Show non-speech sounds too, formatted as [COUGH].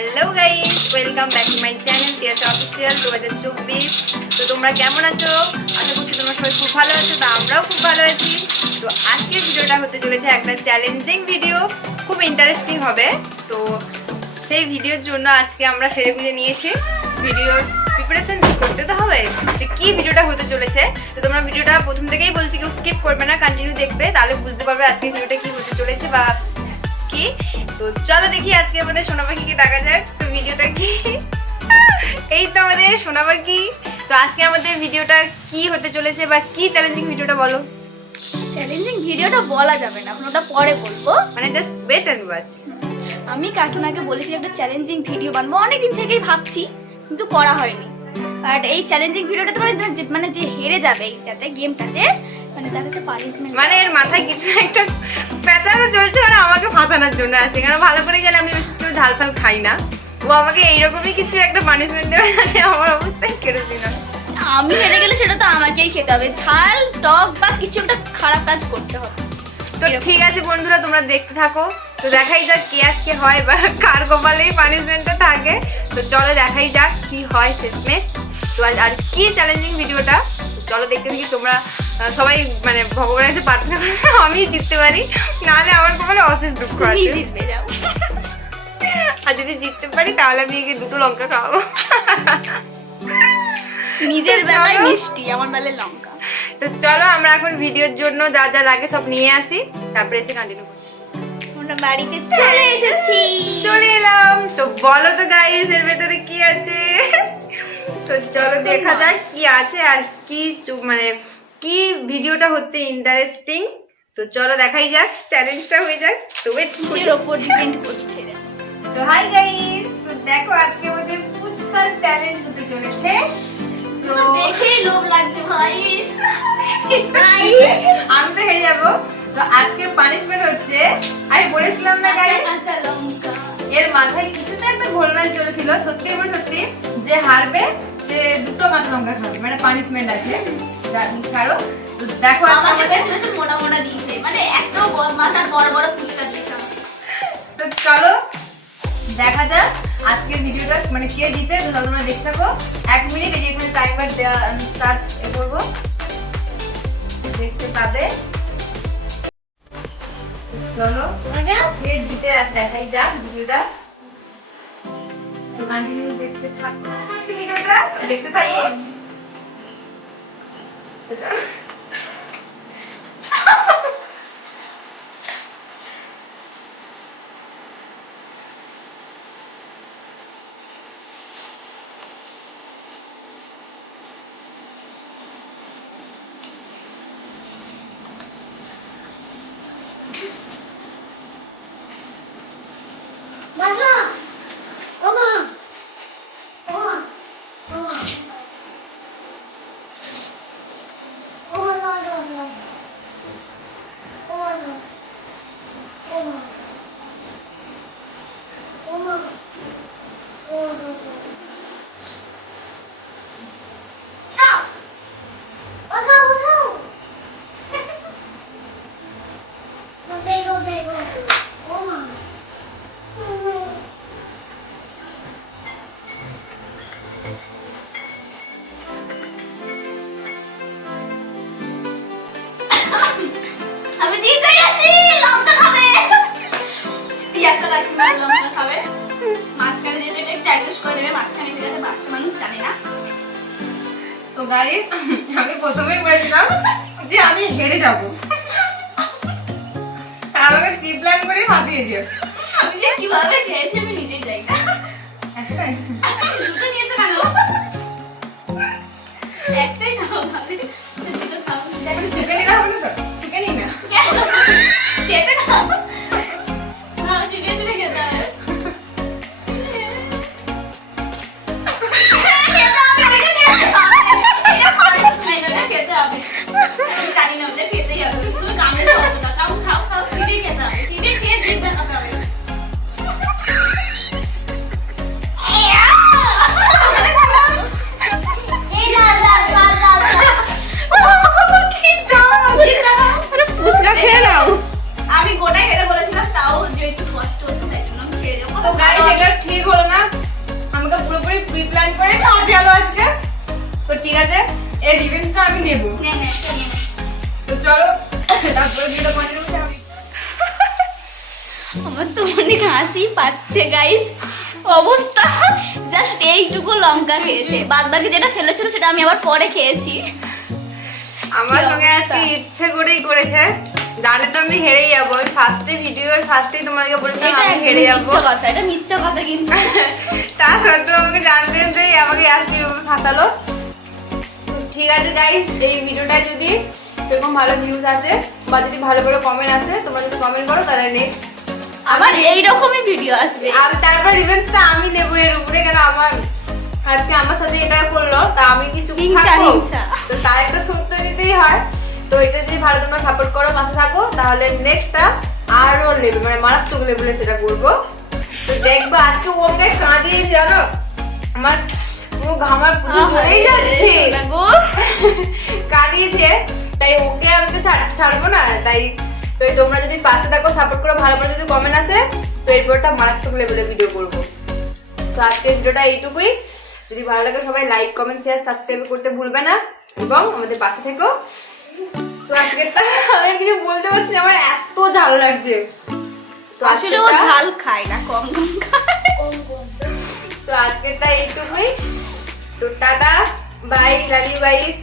Hello guys welcome back to my channel Tias official দু হাজার চব্বিশ। তো তোমরা কেমন আছো? আশা করছি তোমরা সবাই খুব ভালো আছো তো আমরাও খুব ভালো আছি। তো আজকের ভিডিওটা হতে চলেছে একটা চ্যালেঞ্জিং ভিডিও খুব ইন্টারেস্টিং হবে। তো সেই ভিডিওর জন্য আজকে আমরা সেরে বুঝে নিয়েছি। ভিডিওর প্রিপারেশন করতে তো হবে। যে কি ভিডিওটা হতে চলেছে। তো তোমরা ভিডিওটা প্রথম থেকেই বলছি, কেউ স্কিপ করবে না কন্টিনিউ দেখবে, তাহলে বুঝতে পারবে আজকে ভিডিওটা কি হতে চলেছে বা কি তো চলো দেখি আজকে আমাদের সোনা পাখিকে ডাকা যাক। তো ভিডিওটা কি? এই তো আমাদের সোনা পাখি তো আজকে আমাদের ভিডিওটা কি হতে চলেছে বা কি চ্যালেঞ্জিং ভিডিওটা বলো? চ্যালেঞ্জিং ভিডিওটা বলা যাবে না ওটা পরে বলব। মানে জাস্ট ওয়েট অ্যান্ড ওয়াচ আমি কাকিমাকে বলেছি একটা চ্যালেঞ্জিং ভিডিও বানাবো অনেকদিন থেকেই ভাবছি কিন্তু করা হয়নি। আর এই চ্যালেঞ্জিং ভিডিওটাতে মানে যে- মানে যে হেরে যাবে এইটাতে গেমটাতে মানে তাদেরকে পানিশমেন্ট মানে এর মাথায় কিছু একটা প্যাঁচানো চলছে মানে আমাকে ফাঁসানোর জন্য আছে। কারণ ভালো করে গেলে আমি বিশেষ করে ঝাল ফাল খাই না। ও আমাকে এইরকমই কিছু একটা পানিশমেন্ট দেবে তাহলে আমার অবস্থায় কেড়ে দিন আমি হেরে গেলে সেটা তো আমাকেই খেতে হবে। ঝাল টক বা কিছু একটা খারাপ কাজ করতে হবে। তো ঠিক আছে বন্ধুরা তোমরা দেখতে থাকো। তো দেখাই যাক কে আজকে হয় বা কার কপালেই পানিশমেন্টটা থাকে। তো চলো দেখাই যাক কি হয় শেষমেশ। তো আর কি চ্যালেঞ্জিং ভিডিওটা চলো দেখতে দেখি তোমরা। সবাই মানে ভগবানের কাছে প্রার্থনা করো [LAUGHS] আমি জিততে পারি। নাহলে আমার কপালে অশেষ দুঃখ আছে। জিতবে যাও। [LAUGHS] আর যদি জিততে পারি তাহলে আমি একে দুটো লঙ্কা খাওয়াবো। [LAUGHS] নিজের বেলায়। মিষ্টি আমার বেলায় লঙ্কা। তো চলো আমরা এখন ভিডিওর জন্য যা যা লাগে সব নিয়ে আসি তারপরে এসে কন্টিনিউ করি আমরা বাড়িতে চলে এসেছি। চলে এলাম। তো বলো তো গাইস এর ভেতরে কি আছে? তো চলো দেখা যাক কি আছে আর কি মানে কি ভিডিওটা হচ্ছে ইন্টারেস্টিং তো চলো দেখাই যাক চ্যালেঞ্জটা হয়ে যাক। তো ওয়েট কিসের ওপর ডিপেন্ড করছে? তো হাই গাইস তো দেখো আজকে আমাদের ফুচকার চ্যালেঞ্জ হতে চলেছে। তো দেখেই লোভ লাগছে ভাই। [LAUGHS] ভাই। আমি তো হেরে যাব। তো আজকে পানিশমেন্ট হচ্ছে। আমি বলেছিলাম না গাইস কাঁচা লঙ্কা। এর মাথায় কিছুতে একটা ঘোলনাল চলেছিল। সত্যি এবার সত্যি যে হারবে সে দুটো কাঁচা লঙ্কা খাবে। মানে পানিশমেন্ট আছে। ছাড়ো। দেখো আমাদের- বেশ বেশ মোটা মোটা দিয়েছে। মানে একটাও মাথার বড় বড় ফুচকা দিয়েছে তো চলো দেখা যাক আজকের ভিডিওটা মানে কে জিতে তোমরা দেখতে থাকো। এক মিনিট এই যে এখানে টাইমার দেওয়া স্টার্ট করব। দেখতে পাবে। চলো কে জিতে দেখাই যাক ভিডিওটা। তো কন্টিনিউ দেখতে থাকো। ভিডিওটা দেখতে থাকো। সেটা [LAUGHS] আমি তো আমি প্রথমেই বলেছিলাম যে আমি হেরে যাব। আর আমাকে প্রি প্ল্যান করে ফাটিয়ে দিও। আমি যে কীভাবে খেয়েছি আমি নিজেই যাই না। ঠিক আছে? এই রিভেন্সটা আমি নেব। নিয়ে নে। তো চলো তারপরে ভিডিও কন্টিনিউ হবে আমার তো অনেক হাসি পাচ্ছে গাইস অবস্থা জাস্ট এইটুকু লঙ্কা খেয়েছে। বাদ বাকি যেটা ফেলেছিল সেটা আমি আবার পরে খেয়েছি। আমার সঙ্গে? আজকে ইচ্ছে করেই করেছে। জানে তো আমি হেরেই যাব। আমি ফার্স্টে ভিডিওর ফার্স্টেই তোমাকে বলেছিলাম আমি হেরে যাব। কথা এটা মিথ্যা কথা কিন্তু। [LAUGHS] তা সত্ত্বেও আমাকে জানতে যে আমাকে আজকে ফাঁসালো ঠিক আছে গাইস এই ভিডিওটা যদি সেরকম ভালো ভিউজ আসে বা যদি ভালো ভালো কমেন্ট আসে তোমরা যদি কমেন্ট করো তাহলে নেক্সট আমার এইরকমই ভিডিও আসবে। আর তারপর রিভেন্সটা আমি নেব এর উপরে কেন আমার? আজকে আমার সাথে এটা করল তা আমি কি চুপ থাকব? তো তার একটা সত্য নিতেই হয়। তো এটা যদি ভালো তোমরা সাপোর্ট করো পাশে থাকো তাহলে নেক্সটটা আরও লেভেল মানে মারাত্মক লেভেলে সেটা করব। তো দেখব আজকে ওকে কাঁদিয়ে জানো? আমার পুরো ঘামার পুরো যাচ্ছে। কাঁদিয়েছে। তাই ওকে আমি তো ছাড়বো না। তাই তো তোমরা যদি পাশে থাকো সাপোর্ট করো ভালো ভালো যদি কমেন্ট আসে তো এরপরটা মারাত্মক লেভেলে ভিডিও করব। তো আজকের ভিডিওটা এইটুকুই। যদি ভালো লাগে সবাই লাইক কমেন্ট শেয়ার সাবস্ক্রাইব করতে ভুলবে না। এবং আমাদের পাশে থেকো। তো আজকেরটা আমি কিছু বলতে পারছি আমার এত ঝাল লাগছে। তো আসলে ও ঝাল খায় না কম কম খায়। তো আজকেরটা এইটুকুই। তো tata bye love you guys